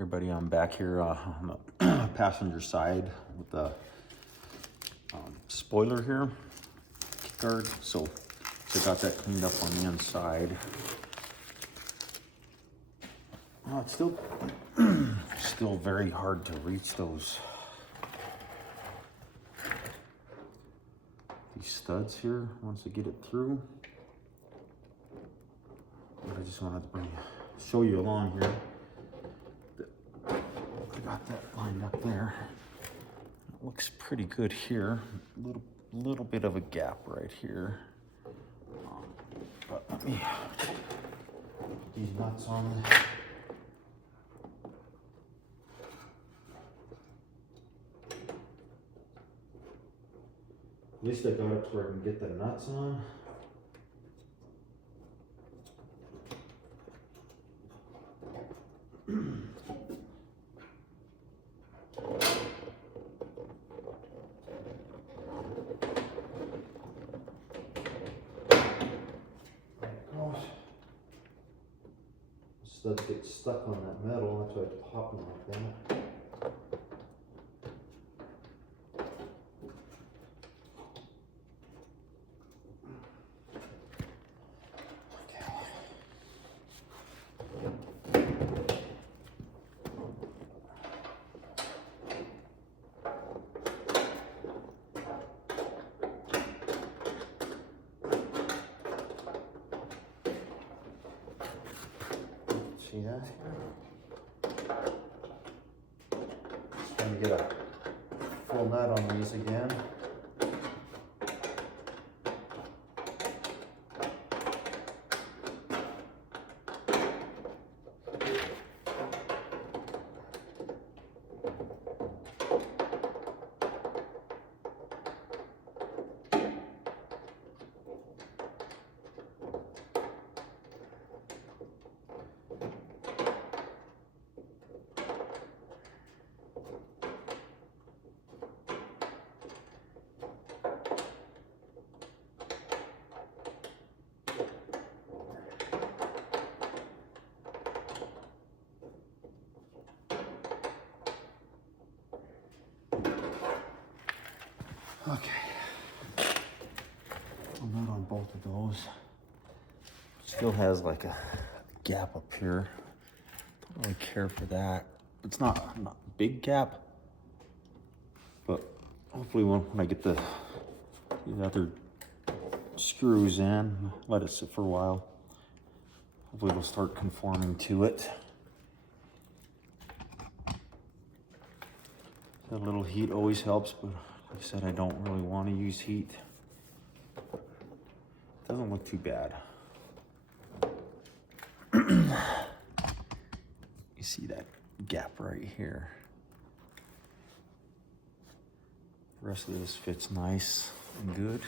Everybody, I'm back here on the passenger side with the spoiler here, kick guard. So I got that cleaned up on the inside. Well, it's still very hard to reach these studs here once I get it through. But I just wanted to show you along here. I got that lined up there. It looks pretty good here. Little bit of a gap right here. But let me put these nuts on. At least I got it to where I can get the nuts on. Studs get stuck on that metal, that's why it's popping like that. See that? Just trying to get a full nut on these again. Okay, I'm not on both of those. Still has like a gap up here. Don't really care for that. It's not a big gap, but hopefully when I get the other screws in, let it sit for a while. Hopefully it'll start conforming to it. A little heat always helps, but like I said, I don't really want to use heat. Doesn't look too bad. You see that gap right here. The rest of this fits nice and good.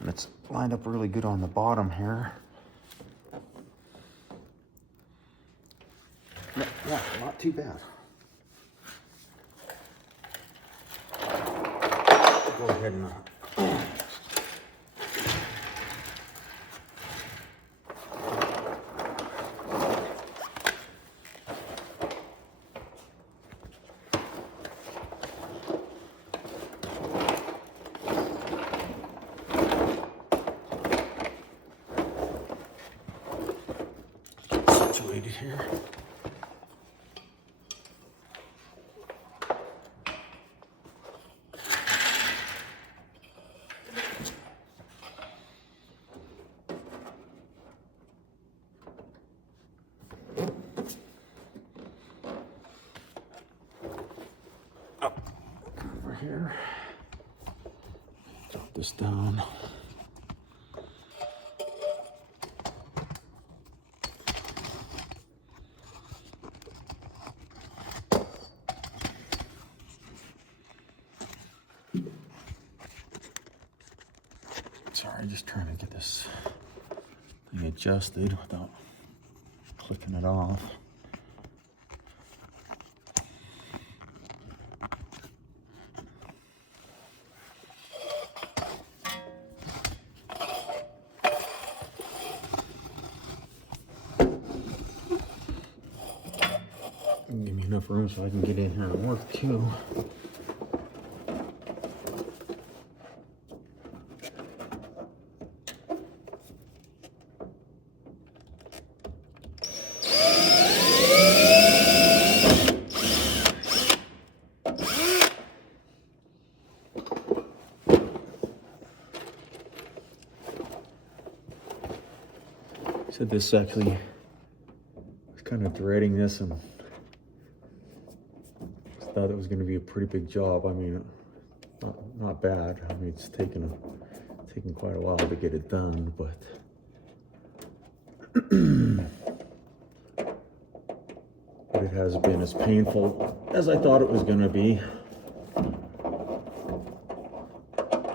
And it's lined up really good on the bottom here. Yeah, not too bad. Go ahead and situated here. Over here, drop this down. Sorry, just trying to get this thing adjusted without clicking it off. Give me enough room so I can get in here and work too. So this actually, I was kind of dreading this and thought it was going to be a pretty big job. I mean, not bad. I mean, it's taken quite a while to get it done, but but it has been as painful as I thought it was going to be.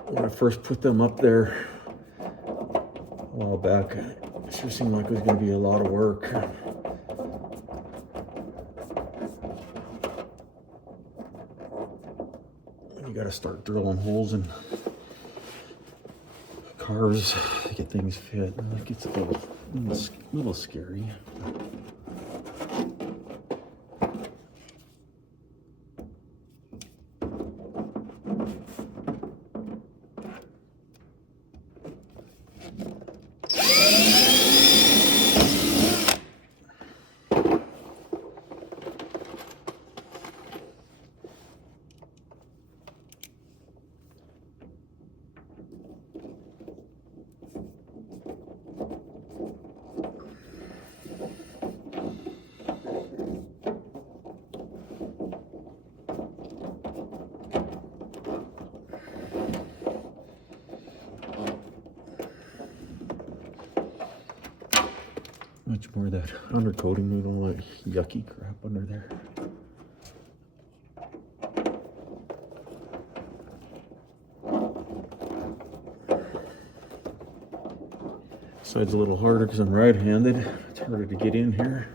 When I first put them up there a while back, it sure seemed like it was going to be a lot of work. You got to start drilling holes in cars to get things fit. It gets a little scary. Much more of that undercoating, with all that yucky crap under there. Side's a little harder because I'm right-handed. It's harder to get in here.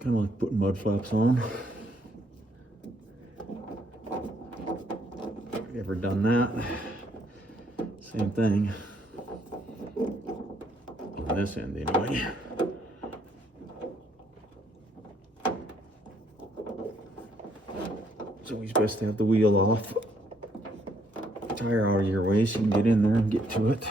Kind of like putting mud flaps on. You ever done that? Same thing. On this end anyway. It's always best to have the wheel off. Tire out of your way so you can get in there and get to it.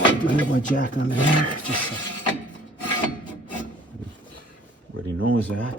I do have my jack under there, just so everybody knows that.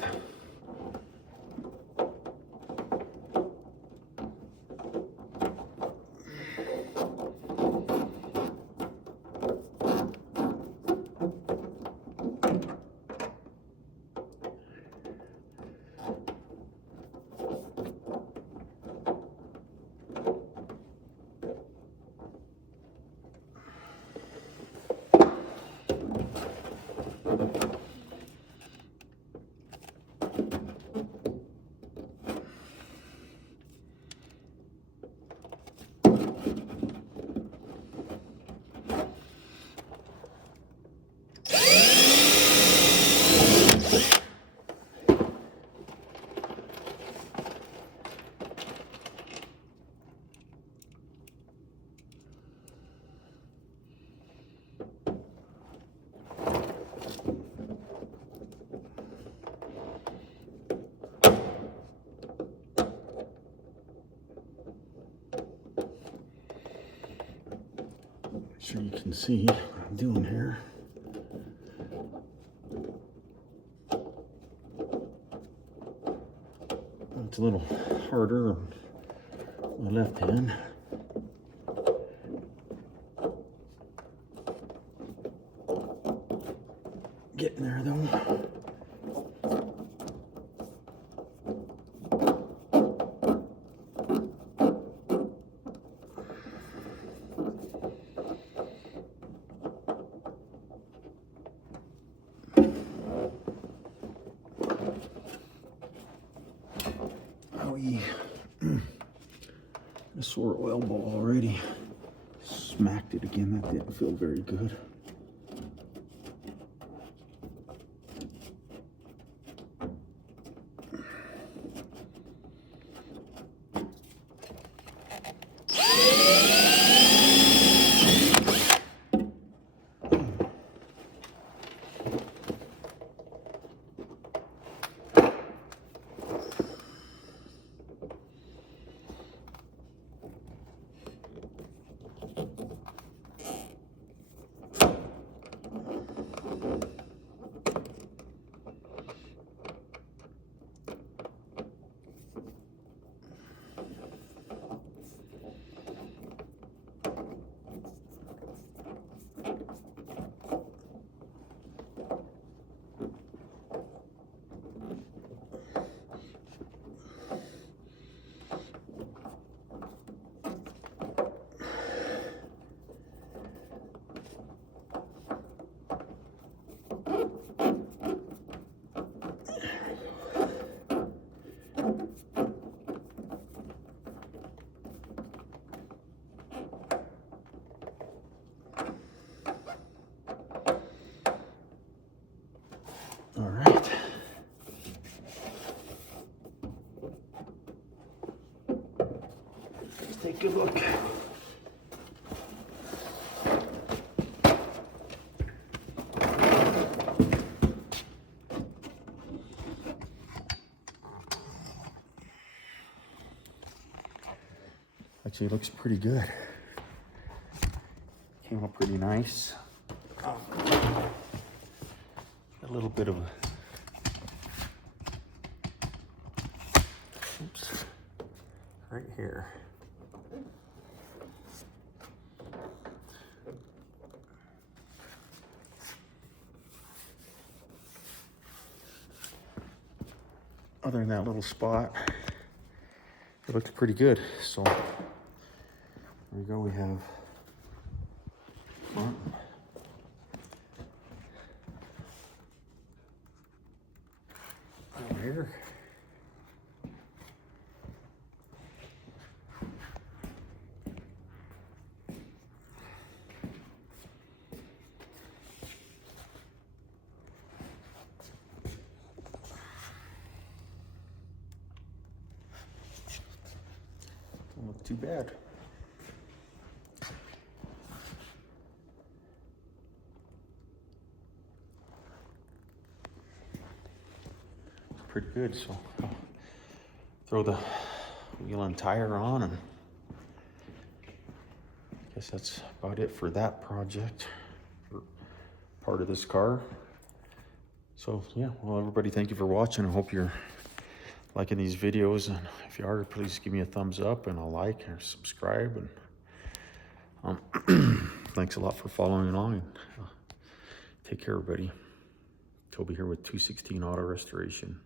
so you can see what I'm doing here. It's a little harder on my left hand. Getting there though. A sore oil ball already. Smacked it again. That didn't feel very good. All right. Let's take a good look. Actually, it looks pretty good. Came out pretty nice. A little bit of a, oops, right here. Other than that little spot, it looks pretty good. So there we go. We have front. Here. Don't look too bad. Pretty good, so I'll throw the wheel and tire on, and I guess that's about it for that project, for part of this car. So yeah, well, everybody, thank you for watching. I hope you're liking these videos, and if you are, please give me a thumbs up and a like or subscribe, and thanks a lot for following along, and take care, everybody. Toby here with 216 Auto Restoration.